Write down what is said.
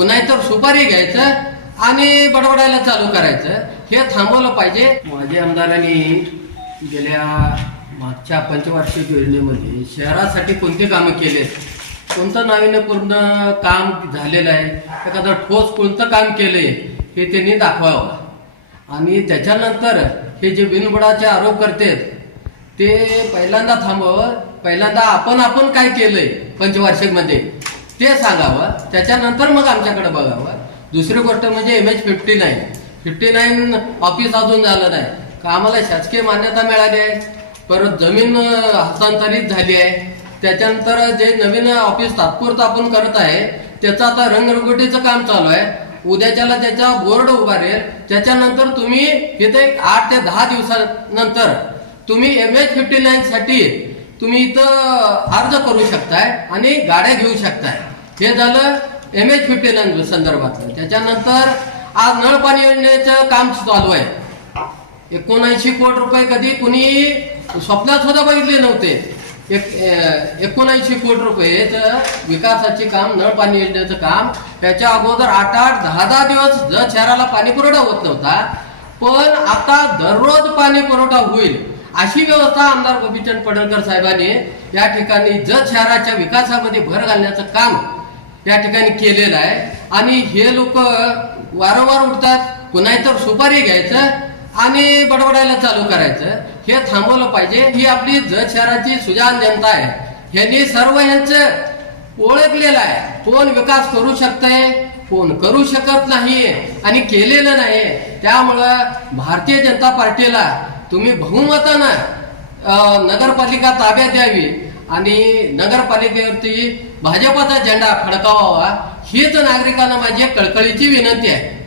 कुणाही तर सुपारी घ्यायचं आणि बडबडायला चालू करायचं. हे थांबवलं पाहिजे. माझ्या आमदारांनी गेल्या मागच्या पंचवार्षिक योजनेमध्ये शहरासाठी कोणते कामं केले कोणतं नाविन्यपूर्ण काम झालेलं आहे? एखादं ठोस कोणतं काम केलंय? हे त्यांनी दाखवावं. आणि त्याच्यानंतर हे जे बिनबुडाचे आरोप करतात ते पहिल्यांदा थांबवावं पहिल्यांदा आपण आपण काय केलंय पंचवार्षिकमध्ये? मध्ये ते सांगावं त्याच्यानंतर मग आमच्याकडे बघावं. दुसरी गोष्ट म्हणजे M H fifty nine fifty nine office अजून झालं नाही. का आम्हाला शासकीय मान्यता मिळाली आहे. परत जमीन हस्तांतरित झाली आहे. त्याच्यानंतर जे नवीन ऑफिस तात्पुरतं आपण करत आहे त्याचं आता रंगरंगोटीचं काम चालू आहे. उद्याच्याला त्याचा बोर्ड उभारेल. त्याच्यानंतर तुम्ही इथे आठ ते दहा दिवसानंतर तुम्ही एम एच फिफ्टी नाईन साठी तुम्ही इथं अर्ज करू शकताय आणि गाड्या घेऊ शकताय. हे झालं एम एच फिफ्टी नाईन संदर्भातलं. त्याच्यानंतर आज नळ पाणी योजनेचं काम चालू आहे. एकोणऐंशी कोटी रुपये कधी कुणी स्वप्नात सुद्धा बघितले नव्हते. एक एकोणऐंशी कोटी रुपये विकासाचे काम नळ पाणी योजनेचं काम त्याच्या अगोदर आठ आठ दहा दहा दिवस जर शहराला पाणी पुरवठा होत नव्हता. पण आता दररोज पाणी पुरवठा होईल. अशी व्यवस्था आमदार गोपीचंद पडळकर साहेबांनी या ठिकाणी जत शहराच्या विकासामध्ये भर घालण्याचं काम या ठिकाणी केलेलं आहे. आणि हे लोक वारंवार उठतात कुणाही तर सुपारी घ्यायचं आणि बडबडायला चालू करायचं. हे थांबवलं पाहिजे. ही आपली जत शहराची सुजान जनता आहे. ह्यांनी सर्व यांचं ओळखलेलं आहे. कोण विकास करू शकतंय कोण करू शकत नाही आणि केलेलं नाही त्यामुळं भारतीय जनता पार्टीला तुम्ही बहुमतानं नगरपालिका ताब्यात द्यावी आणि नगरपालिकेवरती भाजपाचा झेंडा फडकावावा हीच नागरिकांना माझी कळकळीची विनंती आहे.